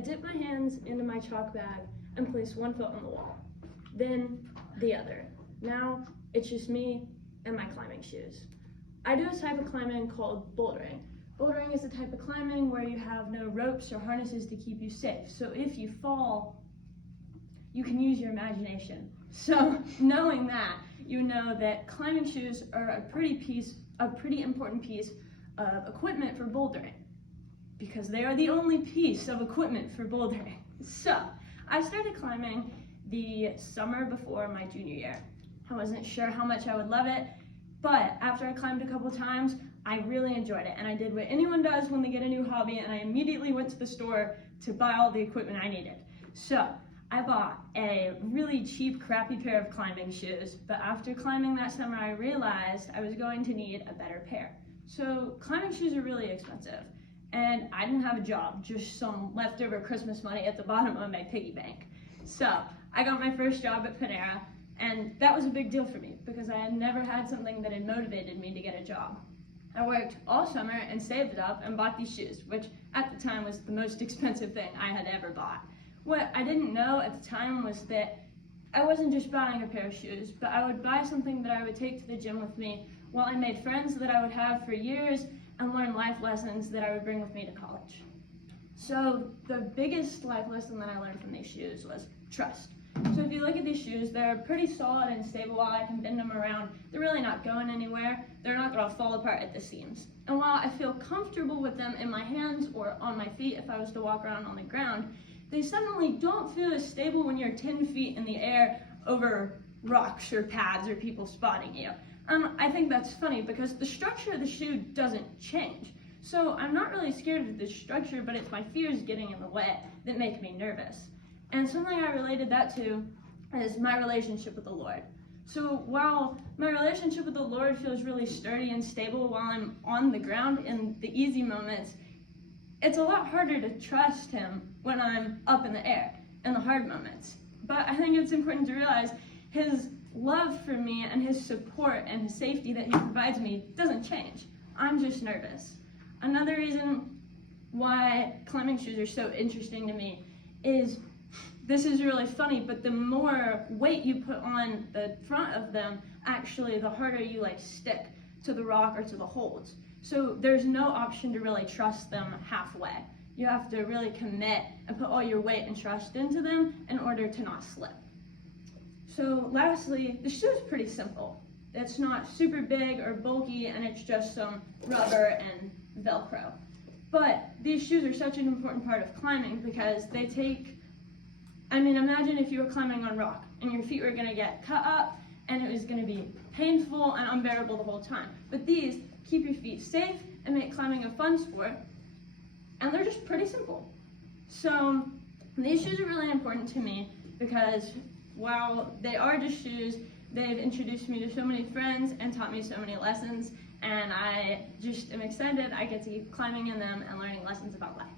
I dip my hands into my chalk bag and place one foot on the wall, then the other. Now it's just me and my climbing shoes. I do a type of climbing called bouldering. Bouldering is a type of climbing where you have no ropes or harnesses to keep you safe. So if you fall, you can use your imagination. So knowing that, you know that climbing shoes are a pretty important piece of equipment for bouldering, because they are the only piece of equipment for bouldering. So I started climbing the summer before my junior year. I wasn't sure how much I would love it, but after I climbed a couple times, I really enjoyed it, and I did what anyone does when they get a new hobby, and I immediately went to the store to buy all the equipment I needed. So I bought a really cheap, crappy pair of climbing shoes, but after climbing that summer, I realized I was going to need a better pair. So climbing shoes are really expensive, and I didn't have a job, just some leftover Christmas money at the bottom of my piggy bank. So I got my first job at Panera, and that was a big deal for me because I had never had something that had motivated me to get a job. I worked all summer and saved up and bought these shoes, which at the time was the most expensive thing I had ever bought. What I didn't know at the time was that I wasn't just buying a pair of shoes, but I would buy something that I would take to the gym with me while I made friends that I would have for years and learn life lessons that I would bring with me to college. So the biggest life lesson that I learned from these shoes was trust. So if you look at these shoes, they're pretty solid and stable. While I can bend them around, they're really not going anywhere. They're not going to fall apart at the seams. And while I feel comfortable with them in my hands or on my feet if I was to walk around on the ground, they suddenly don't feel as stable when you're 10 feet in the air over rocks or pads or people spotting you. I think that's funny because the structure of the shoe doesn't change. So I'm not really scared of the structure, but it's my fears getting in the way that make me nervous. And something I related that to is my relationship with the Lord. So while my relationship with the Lord feels really sturdy and stable while I'm on the ground in the easy moments, it's a lot harder to trust Him when I'm up in the air in the hard moments. But I think it's important to realize His love for me and His support and His safety that He provides me doesn't change. I'm just nervous. Another reason why climbing shoes are so interesting to me is, this is really funny, but the more weight you put on the front of them, actually the harder you stick to the rock or to the holds. So there's no option to really trust them halfway. You have to really commit and put all your weight and trust into them in order to not slip. So lastly, the shoe is pretty simple. It's not super big or bulky, and it's just some rubber and Velcro. But these shoes are such an important part of climbing because they take, imagine if you were climbing on rock and your feet were going to get cut up and it was going to be painful and unbearable the whole time. But these keep your feet safe and make climbing a fun sport, and they're just pretty simple. So these shoes are really important to me because while they are just shoes, they've introduced me to so many friends and taught me so many lessons, and I just am excited I get to keep climbing in them and learning lessons about life.